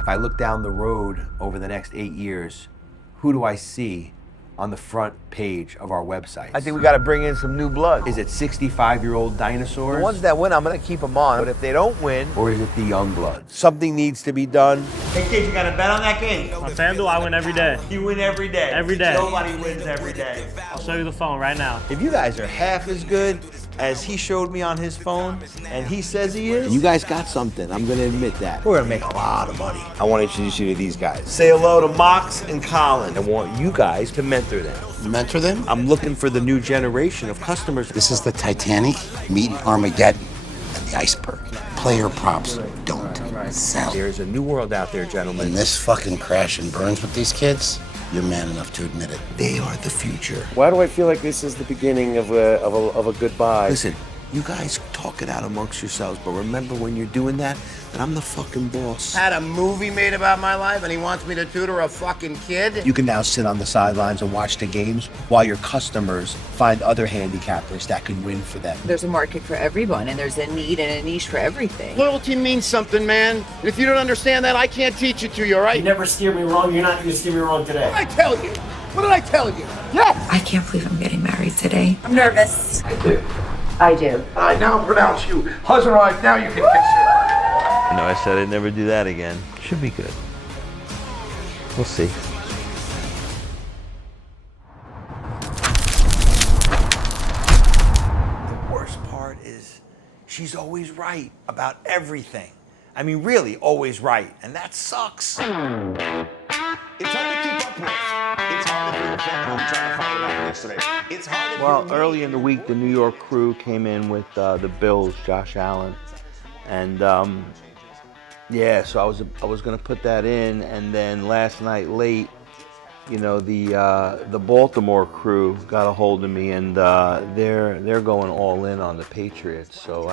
If I look down the road over the next 8 years, who do I see on the front page of our website? I think we got to bring in some new blood. Is it 65-year-old dinosaurs? The ones that win, I'm going to keep them on. But if they don't win, Or is it the young bloods? something needs to be done. Hey kids, you got a bet on that game? On FanDuel, I win every day. You win every day. Every day. Nobody wins every day. I'll show you the phone right now. If you guys are half as good as he showed me on his phone, and he says he is, You guys got something. I'm going to admit that. we're gonna make a lot of money. I want to introduce you to these guys. Say hello to Mox and Colin. I want you guys to mentor them. Mentor them? I'm looking for the new generation of customers. This is the Titanic meeting Armageddon and the iceberg. Player props don't sell. There's a new world out there, gentlemen. When this fucking crash and burns with these kids, you're man enough to admit it. They are the future. Why do I feel like this is the beginning of a goodbye? Listen, you guys talk it out amongst yourselves, but remember when you're doing that I'm the fucking boss. Had a movie made about my life and he wants me to tutor a fucking kid? You can now sit on the sidelines and watch the games while your customers find other handicappers that can win for them. There's a market for everyone, and there's a need and a niche for everything. Loyalty means something, man. If you don't understand that, I can't teach it to you, all right? You never steer me wrong. You're not going to steer me wrong today. What did I tell you? What did I tell you? Yes! I can't believe I'm getting married today. I'm nervous. I do. I do. I now pronounce you husband and wife. Now you can kiss her. I know I said I'd never do that again. Should be good. We'll see. The worst part is she's always right about everything. I mean, really, always right. And that sucks. It's hard to keep up with. It's hard if you're a fan home trying to follow Netflix today. It's hard if Well, you're early in the week, the New York crew came in with the Bills, Josh Allen, and yeah, so I was gonna put that in, and then last night late, you know, the Baltimore crew got a hold of me, and they're going all in on the Patriots. So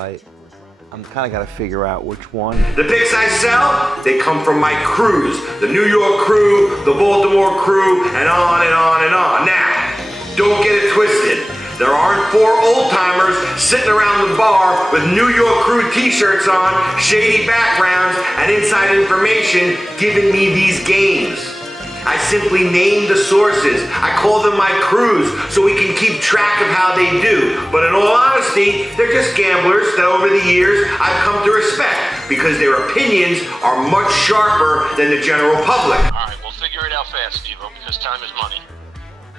I'm kind of got to figure out which one. The picks I sell, they come from my crews. The New York crew, the Baltimore crew, and on and on and on. Now, don't get it twisted. There aren't 4 old-timers sitting around the bar with New York crew t-shirts on, shady backgrounds, and inside information giving me these games. I simply name the sources. I call them my crews so we can keep track of how they do. But in all honesty, they're just gamblers that over the years I've come to respect because their opinions are much sharper than the general public. All right, we'll figure it out fast, Steve-O, because time is money.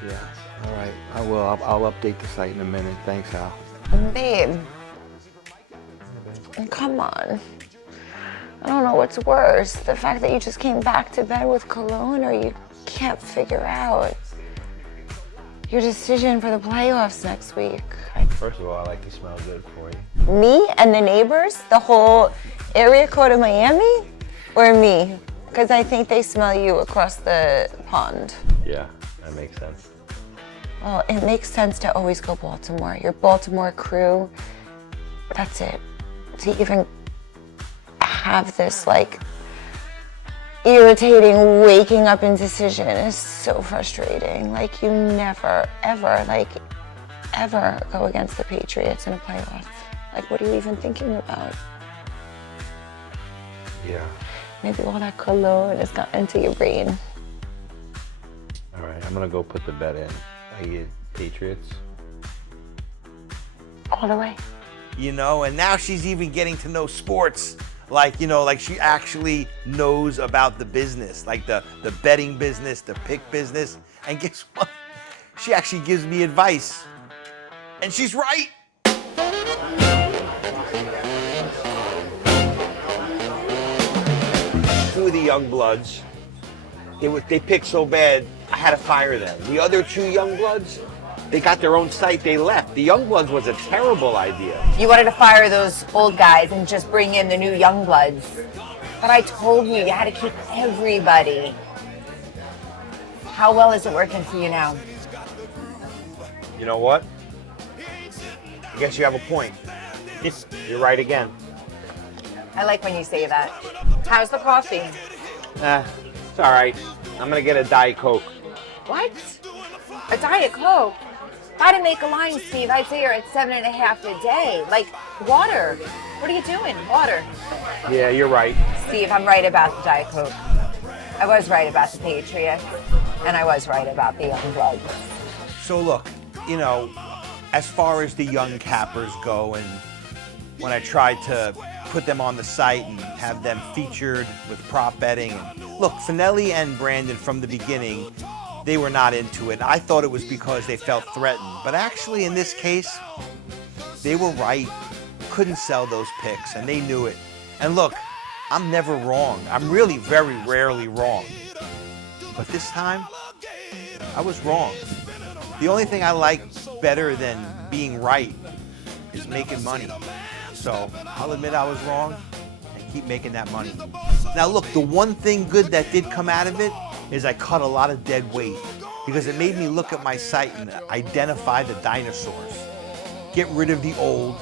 Yeah, all right, I will. I'll update the site in a minute. Thanks, Al. Babe, come on. I don't know what's worse, the fact that you just came back to bed with cologne, or you can't figure out your decision for the playoffs next week. First of all, I like to smell good for you. Me and the neighbors, the whole area code of Miami, or me? Because I think they smell you across the pond. Yeah, that makes sense. Well, it makes sense to always go Baltimore. Your Baltimore crew, that's it. To even have this like irritating waking up indecision is so frustrating. Like you never, ever, ever go against the Patriots in a playoff. Like what are you even thinking about? Yeah. Maybe all that cologne has gotten into your brain. All right, I'm gonna go put the bet in. I get Patriots. All the way. You know, and now she's even getting to know sports. Like, you know, like she actually knows about the business, like the betting business, the pick business. And guess what? She actually gives me advice. And she's right. Two of the young bloods, they picked so bad, I had to fire them. The other 2 young bloods, they got their own site, they left. The young bloods was a terrible idea. You wanted to fire those old guys and just bring in the new young bloods. But I told you, you had to keep everybody. How well is it working for you now? You know what? I guess you have a point. You're right again. I like when you say that. How's the coffee? It's all right. I'm gonna get a Diet Coke. What? A Diet Coke? Gotta make a line, Steve. I'd say you're at 7.5 a day. Like, water. What are you doing? Water. Yeah, you're right. Steve, I'm right about the Diet Coke. I was right about the Patriots, and I was right about the young bloods. So look, you know, as far as the young cappers go, and when I tried to put them on the site and have them featured with prop betting, and look, Finelli and Brandon from the beginning, they were not into it. I thought it was because they felt threatened, but actually in this case, they were right. Couldn't sell those picks, and they knew it. And look, I'm never wrong. I'm really very rarely wrong. But this time, I was wrong. The only thing I like better than being right is making money. So I'll admit I was wrong and keep making that money. Now look, the one thing good that did come out of it is I cut a lot of dead weight, because it made me look at my site and identify the dinosaurs, get rid of the old,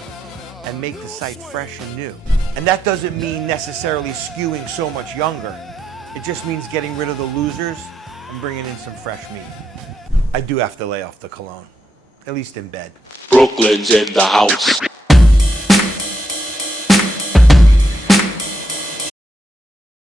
and make the site fresh and new. And that doesn't mean necessarily skewing so much younger. It just means getting rid of the losers and bringing in some fresh meat. I do have to lay off the cologne, at least in bed. Brooklyn's in the house.